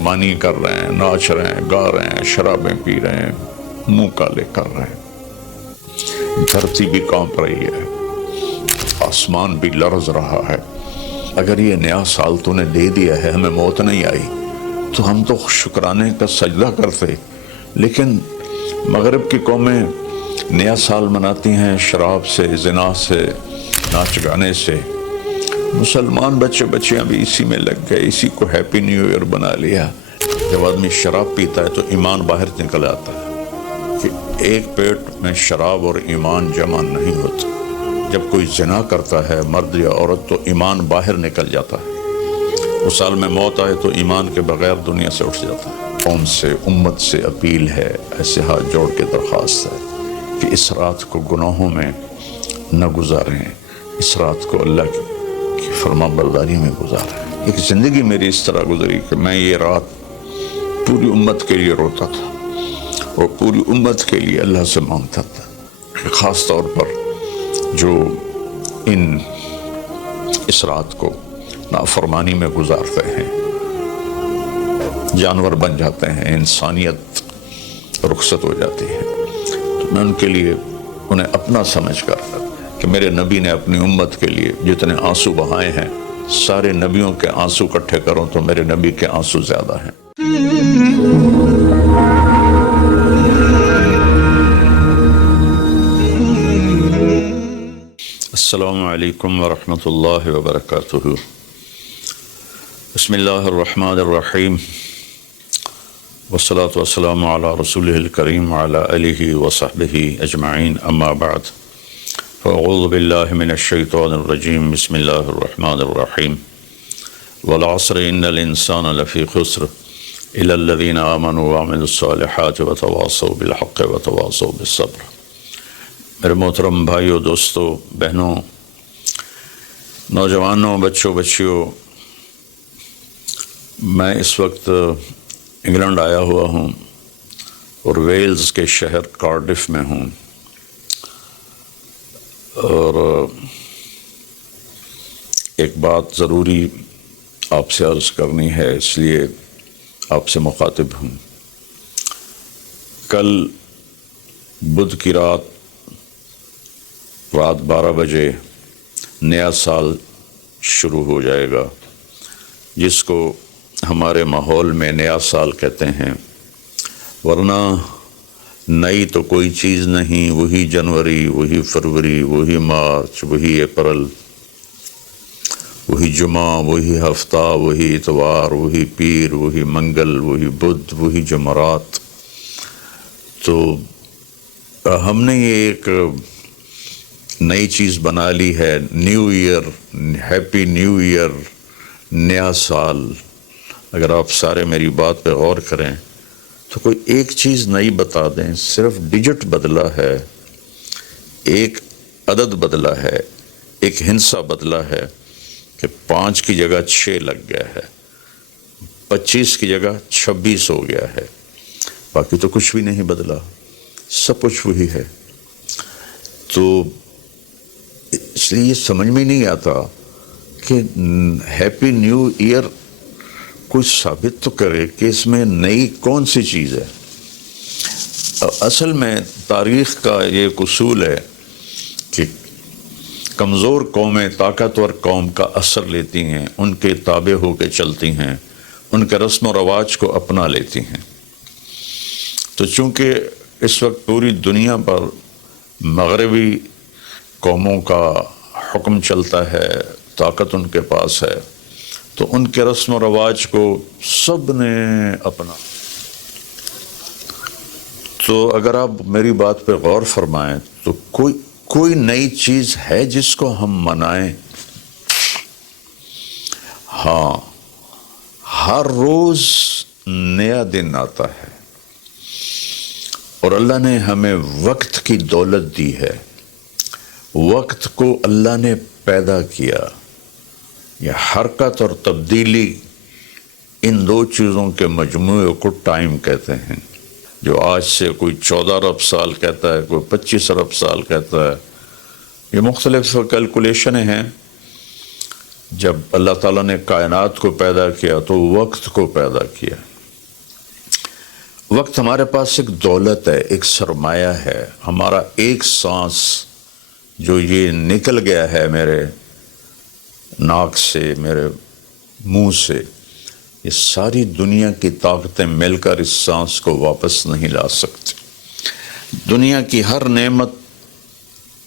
نافرمانی کر رہے ہیں، ناچ رہے ہیں، گا رہے ہیں، شرابیں پی رہے ہیں، منہ کالے کر رہے ہیں، دھرتی بھی کانپ رہی ہے، آسمان بھی لرز رہا ہے۔ اگر یہ نیا سال تو نے دے دیا ہے، ہمیں موت نہیں آئی، تو ہم تو شکرانے کا سجدہ کرتے۔ لیکن مغرب کی قومیں نیا سال مناتی ہیں شراب سے، زنا سے، ناچ گانے سے۔ مسلمان بچے بچیاں بھی اسی میں لگ گئے، اسی کو ہیپی نیو ایئر بنا لیا۔ جب آدمی شراب پیتا ہے تو ایمان باہر نکل آتا ہے کہ ایک پیٹ میں شراب اور ایمان جمع نہیں ہوتا۔ جب کوئی زنا کرتا ہے مرد یا عورت تو ایمان باہر نکل جاتا ہے۔ اس سال میں موت آئے تو ایمان کے بغیر دنیا سے اٹھ جاتا ہے۔ قوم سے، امت سے اپیل ہے، ایسے ہاتھ جوڑ کے درخواست ہے کہ اس رات کو گناہوں میں نہ گزاریں، اس رات کو اللہ کی فرما برداری میں گزاریں۔ ایک زندگی میری اس طرح گزری کہ میں یہ رات پوری امت کے لیے روتا تھا اور پوری امت کے لیے اللہ سے مانگتا تھا، خاص طور پر جو اس رات کو نافرمانی میں گزارتے ہیں، جانور بن جاتے ہیں، انسانیت رخصت ہو جاتی ہے۔ تو میں ان کے لیے انہیں اپنا سمجھ کر کہ میرے نبی نے اپنی امت کے لیے جتنے آنسو بہائے ہیں، سارے نبیوں کے آنسو اکٹھے کروں تو میرے نبی کے آنسو زیادہ ہیں۔ السلام علیکم ورحمۃ اللہ وبرکاتہ۔ بسم اللہ الرحمن الرحیم، والصلاة والسلام علی رسولہ الکریم وعلی آلہ وصحبہ اجمعین، اما بعد، فاعوذ باللہ من الشیطان الرجیم، بسم اللہ الرحمن الرحیم، والعصر ان الانسان لفی خسر الا الذین آمنوا وعملوا الصالحات وتواصوا بالحق وتواصوا بالصبر۔ میرے محترم بھائیوں، دوستوں، بہنوں، نوجوانوں، بچوں، بچیوں، میں اس وقت انگلینڈ آیا ہوا ہوں اور ویلز کے شہر کارڈف میں ہوں، اور ایک بات ضروری آپ سے عرض کرنی ہے، اس لیے آپ سے مخاطب ہوں۔ کل بدھ کی رات 12 بجے نیا سال شروع ہو جائے گا، جس کو ہمارے ماحول میں نیا سال کہتے ہیں، ورنہ نئی تو کوئی چیز نہیں، وہی جنوری، وہی فروری، وہی مارچ، وہی اپریل، وہی جمعہ، وہی ہفتہ، وہی اتوار، وہی پیر، وہی منگل، وہی بدھ، وہی جمعرات۔ تو ہم نے یہ ایک نئی چیز بنا لی ہے، new year, happy new year, نیا سال۔ اگر آپ سارے میری بات پہ غور کریں تو کوئی ایک چیز نئی بتا دیں، صرف ڈیجٹ بدلا ہے، ایک عدد بدلا ہے، ایک ہندسہ بدلا ہے کہ 5 کی جگہ 6 لگ گیا ہے، 25 کی جگہ 26 ہو گیا ہے، باقی تو کچھ بھی نہیں بدلا، سب کچھ وہی ہے۔ تو اس لیے یہ سمجھ میں نہیں آتا کہ ہیپی نیو ایئر کوئی ثابت تو کرے کہ اس میں نئی کون سی چیز ہے۔ اصل میں تاریخ کا یہ ایک اصول ہے کہ کمزور قومیں طاقتور قوم کا اثر لیتی ہیں، ان کے تابع ہو کے چلتی ہیں، ان کے رسم و رواج کو اپنا لیتی ہیں۔ تو چونکہ اس وقت پوری دنیا پر مغربی قوموں کا حکم چلتا ہے، طاقت ان کے پاس ہے، تو ان کے رسم و رواج کو سب نے اپنا۔ تو اگر آپ میری بات پہ غور فرمائیں تو کوئی نئی چیز ہے جس کو ہم منائیں؟ ہاں، ہر روز نیا دن آتا ہے اور اللہ نے ہمیں وقت کی دولت دی ہے۔ وقت کو اللہ نے پیدا کیا۔ یہ حرکت اور تبدیلی، ان دو چیزوں کے مجموعے کو ٹائم کہتے ہیں۔ جو آج سے کوئی 14 ارب سال کہتا ہے، کوئی 25 ارب سال کہتا ہے، یہ مختلف کیلکولیشنیں ہیں۔ جب اللہ تعالیٰ نے کائنات کو پیدا کیا تو وقت کو پیدا کیا۔ وقت ہمارے پاس ایک دولت ہے، ایک سرمایہ ہے. ہمارا ایک سانس جو یہ نکل گیا ہے میرے ناک سے، میرے منہ سے، یہ ساری دنیا کی طاقتیں مل کر اس سانس کو واپس نہیں لا سکتی. دنیا کی ہر نعمت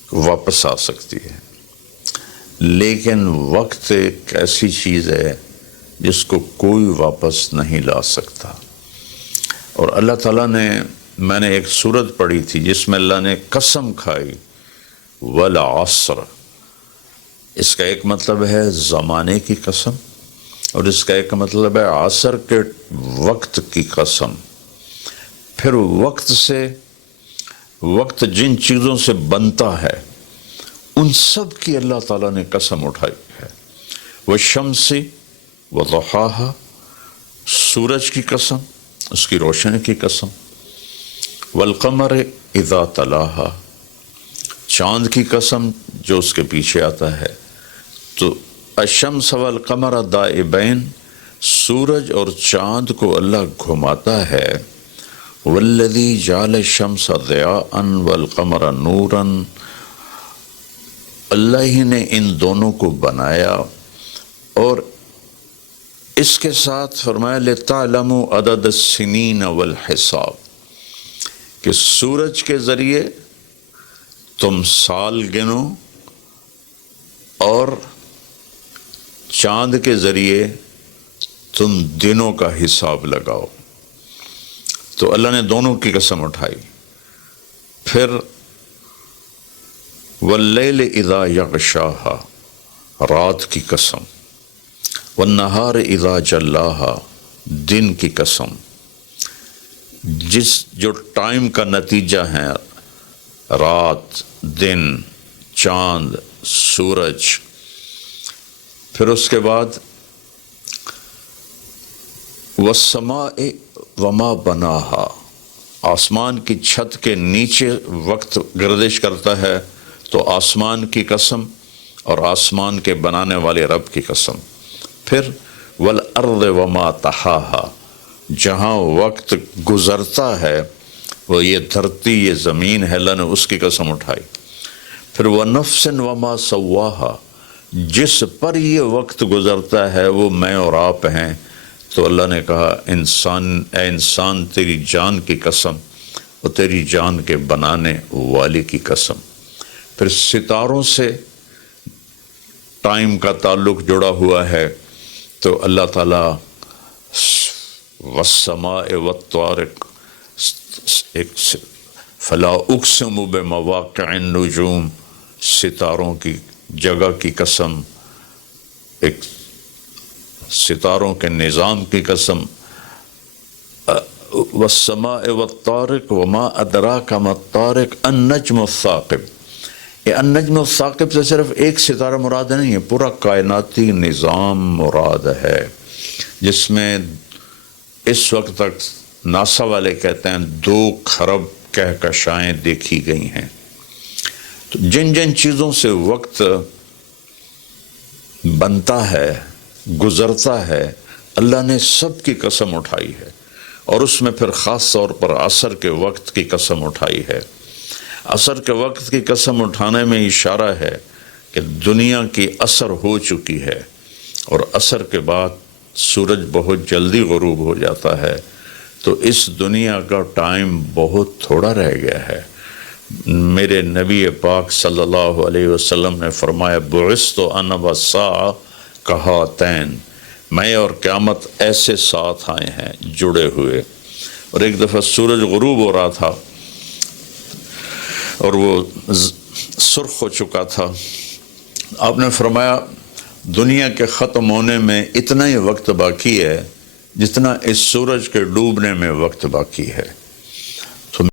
واپس آ سکتی ہے، لیکن وقت ایک ایسی چیز ہے جس کو کوئی واپس نہیں لا سکتا. اور اللہ تعالیٰ نے، میں نے ایک سورت پڑھی تھی جس میں اللہ نے قسم کھائی، والعصر. اس کا ایک مطلب ہے زمانے کی قسم، اور اس کا ایک مطلب ہے عصر کے وقت کی قسم. پھر وقت جن چیزوں سے بنتا ہے ان سب کی اللہ تعالیٰ نے قسم اٹھائی ہے. والشمس وضحاها، سورج کی قسم، اس کی روشنی کی قسم. والقمر اذا تلاها، چاند کی قسم جو اس کے پیچھے آتا ہے. تو الشمس والقمر دائبین، سورج اور چاند کو اللہ گھماتا ہے. والذی جعل الشمس ضیاء والقمر نورا، اللہ ہی نے ان دونوں کو بنایا. اور اس کے ساتھ فرمایا لِتَعْلَمُوا عَدَدَ السِّنِينَ وَالْحِسَابِ، کہ سورج کے ذریعے تم سال گنو اور چاند کے ذریعے تم دنوں کا حساب لگاؤ. تو اللہ نے دونوں کی قسم اٹھائی. پھر واللیل اذا یغشاہا، رات کی قسم. والنہار اذا جلاہا، دن کی قسم. جو ٹائم کا نتیجہ ہے، رات، دن، چاند، سورج. پھر اس کے بعد والسماء وما بناہا، آسمان کی چھت کے نیچے وقت گردش کرتا ہے تو آسمان کی قسم اور آسمان کے بنانے والے رب کی قسم. پھر والارض وما طحاہا، جہاں وقت گزرتا ہے وہ یہ دھرتی، یہ زمین ہے، اللہ نے اس کی قسم اٹھائی. پھر ونفس وما سواہا، جس پر یہ وقت گزرتا ہے وہ میں اور آپ ہیں. تو اللہ نے کہا اے انسان تیری جان کی قسم اور تیری جان کے بنانے والے کی قسم. پھر ستاروں سے ٹائم کا تعلق جڑا ہوا ہے تو اللہ تعالیٰ والسماء والطارق، فلا اقسم بمواقع النجوم، ستاروں کی جگہ کی قسم، ایک ستاروں کے نظام کی قسم. والسماء والطارق وما ادراک ما الطارق النجم الثاقب. یہ النجم الثاقب سے صرف ایک ستارہ مراد نہیں ہے، پورا کائناتی نظام مراد ہے، جس میں اس وقت تک ناسا والے کہتے ہیں 2 کھرب کہکشائیں دیکھی گئی ہیں. تو جن چیزوں سے وقت بنتا ہے، گزرتا ہے، اللہ نے سب کی قسم اٹھائی ہے. اور اس میں پھر خاص طور پر عصر کے وقت کی قسم اٹھائی ہے. عصر کے وقت کی قسم اٹھانے میں اشارہ ہے کہ دنیا کی عصر ہو چکی ہے، اور عصر کے بعد سورج بہت جلدی غروب ہو جاتا ہے. تو اس دنیا کا ٹائم بہت تھوڑا رہ گیا ہے. میرے نبی پاک صلی اللہ علیہ وسلم نے فرمایا بعثت انا والساعہ کہاتین، میں اور قیامت ایسے ساتھ آئے ہیں جڑے ہوئے. اور ایک دفعہ سورج غروب ہو رہا تھا اور وہ سرخ ہو چکا تھا. آپ نے فرمایا دنیا کے ختم ہونے میں اتنا ہی وقت باقی ہے جتنا اس سورج کے ڈوبنے میں وقت باقی ہے.